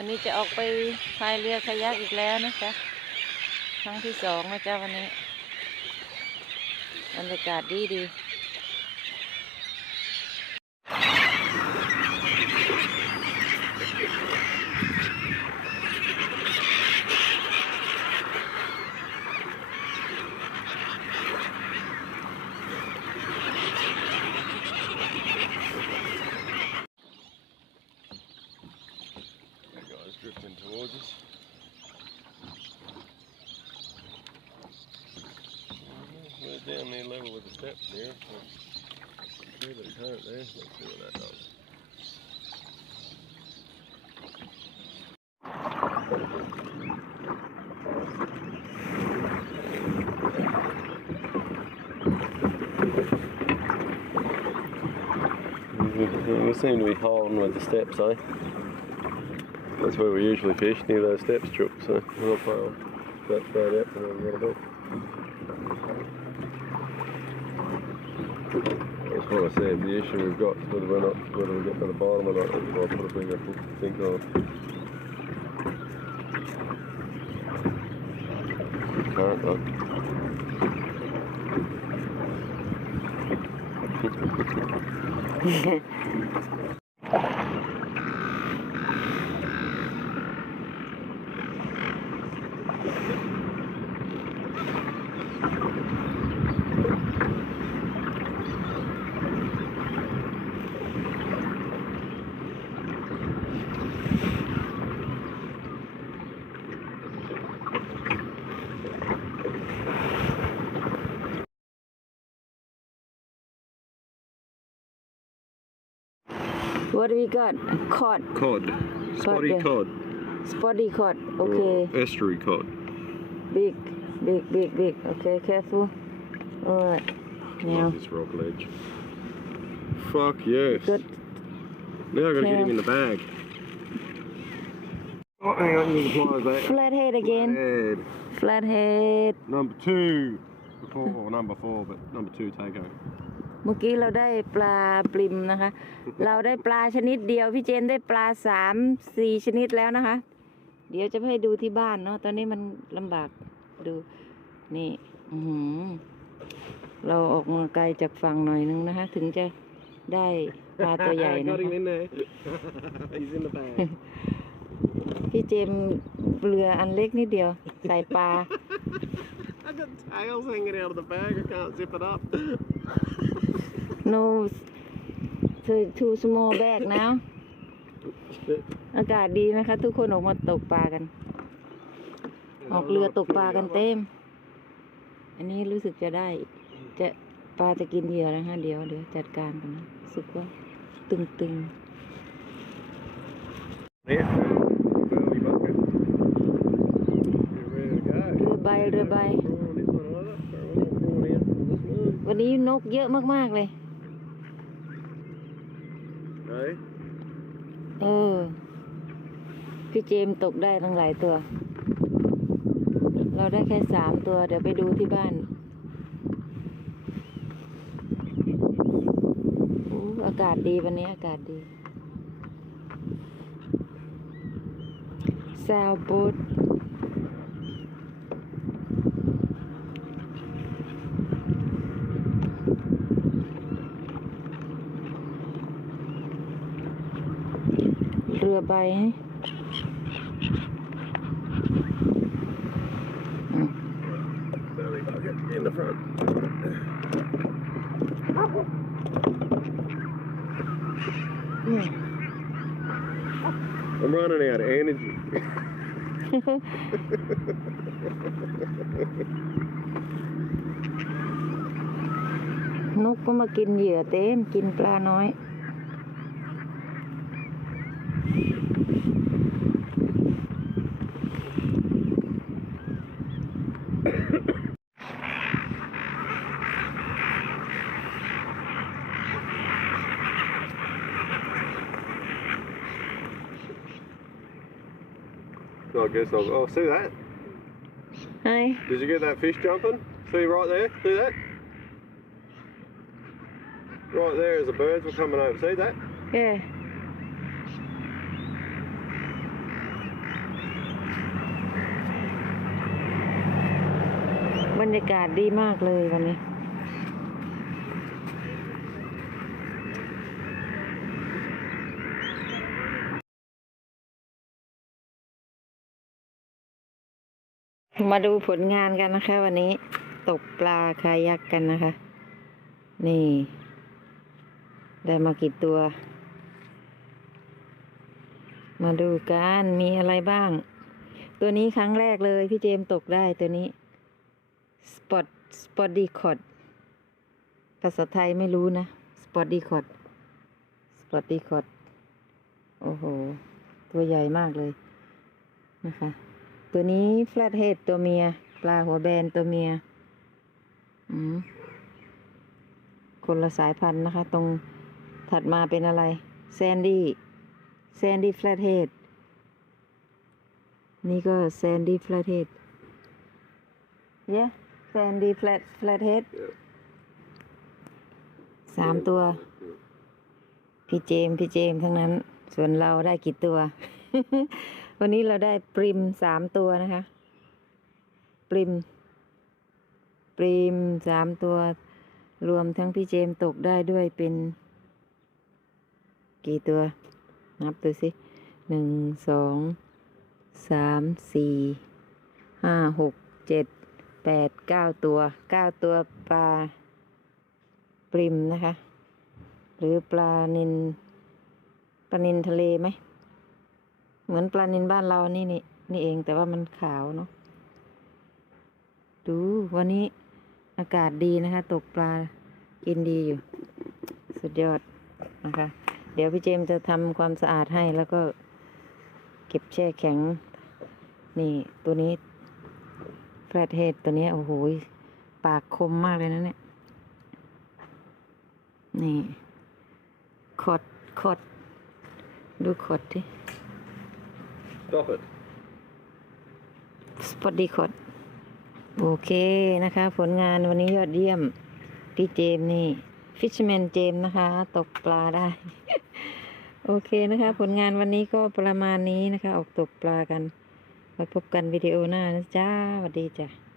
วันนี้จะออกไปพายเรือคายักอีกแล้วนะจ๊ะครั้งที่สองนะจ๊ะวันนี้บรรยากาศดีดี drifting towards us. We're down near level with the steps here. So a current there. Let's see what that does. We, we seem to be holding with the steps, eh? That's where we usually fish, near those steps, Chuck, So we'll fail. That's right up and then a little bit. That's what I said. The issue we've got is whether we're not, whether we get to the bottom or not. That's why I put a bigger think on. Current though. What do we got cod Cod. Spotty yeah. cod. spotty cod okay Estuary cod. big big big big okay careful alright now this rock ledge. Fuck yes. good Now I gotta get him in the bag. Oh, hang on, you can apply that. flathead again Head. flathead Number two. Before, or number four, but number two take home. เมื่อกี้เราได้ปลาปริมนะคะ เราได้ปลาชนิดเดียว พี่เจนได้ปลาสามสี่ชนิดแล้วนะคะ เดี๋ยวจะไปให้ดูที่บ้านเนาะตอนนี้มันลำบากดูนี่อือหือเราออกมาไกลจากฝั่งหน่อยนึงนะคะ ถึงจะได้ปลาตัวใหญ่นะ Got คะ him in there. He's in the bag. พี่เจมเรืออันเล็กนิดเดียว ใส่ปลา I got tails hanging out of the bag. I can't zip it up. no too too small bag now อากาศดีนะคะ ทุกคนออกมาตกปลากัน ออกเรือตกปลากันเต็ม อันนี้รู้สึกจะได้ จะปลาจะกินเหยื่อแล้วฮะเดี๋ยวเดี๋ยวจัดการกันนะรู้สึกว่าตึงตึง Yeah. Belly bucket. Get ready to go. เรือใบเรือใบ วันนี้นกเยอะมากๆเลย Hey? เออ พี่เจมส์ตกได้ตั้งหลายตัว เราได้แค่สามตัว เดี๋ยวไปดูที่บ้านอู้อากาศดีวันนี้อากาศดี ซาวบดเรื อใบฮะอืม Belly bucket in the front. I'm running out of energy. นกก็มากินเหยื่อเต็ม กินปลาน้อย so I guess I'll. Oh, see that? Hey. Did you get that fish jumping? See right there? See that? Right there as the birds were coming over. See that? Yeah. b รรยากาศดีมากเลยวันนี้ มาดูผลงานกันนะคะ วันนี้ ตกปลาคายักกันนะคะ นี่ ได้มากี่ตัว มาดูกันมีอะไรบ้าง ตัวนี้ครั้งแรกเลยพี่เจมตกได้ตัวนี้สปอตสปอตดีคอดภาษาไทยไม่รู้นะสปอตดีคอดสปอตดีคอดโอ้โห ตัวใหญ่มากเลยนะคะ ตัวนี้แฟลตเฮดตัวเมีย ปลาหัวแบนตัวเมีย อืมคนละสายพันธุ์นะคะ ตรงถัดมาเป็นอะไร แซนดี้ แซนดี้แฟลตเฮดนี่ก็แซนดี้แฟลตเฮดเย้แซนดี้แฟลตแฟลตเฮดสามตัว พี่เจมส์พี่เจมส์ทั้งนั้น ส่วนเราได้กี่ตัว วันนี้เราได้ปริมสามตัวนะคะ ปริม ปริมสามตัว รวมทั้งพี่เจมตกได้ด้วยเป็น กี่ตัว นับดูสิหนึ่งสองสามสี่ห้าหกเจ็ดแปดเก้าตัวเก้าตัวปลา ปริมนะคะ หรือปลานินปลานินทะเลไหม เหมือนปลานินบ้านเรานี่นี่นี่เองแต่ว่ามันขาวเนาะดูวันนี้อากาศดีนะคะ ตกปลากินดีอยู่ สุดยอดนะคะ เดี๋ยวพี่เจมจะทำความสะอาดให้แล้วก็เก็บแช่แข็ง นี่ตัวนี้แฟรดเฮดตัวนี้โอ้โหปากคมมากเลยนะเนี่ย นี่ขดขดดูขดที่ Stop it. สปอตดีคอดโอเคนะคะ ผลงานวันนี้ยอดเยี่ยม พี่เจมส์นี่ฟิชแมนเจมส์นะคะ ตกปลาได้ โอเคนะคะ ผลงานวันนี้ก็ประมาณนี้นะคะ ออกตกปลากันไว้พบกันวิดีโอหน้านะจ้าสวัสดีจ้ะ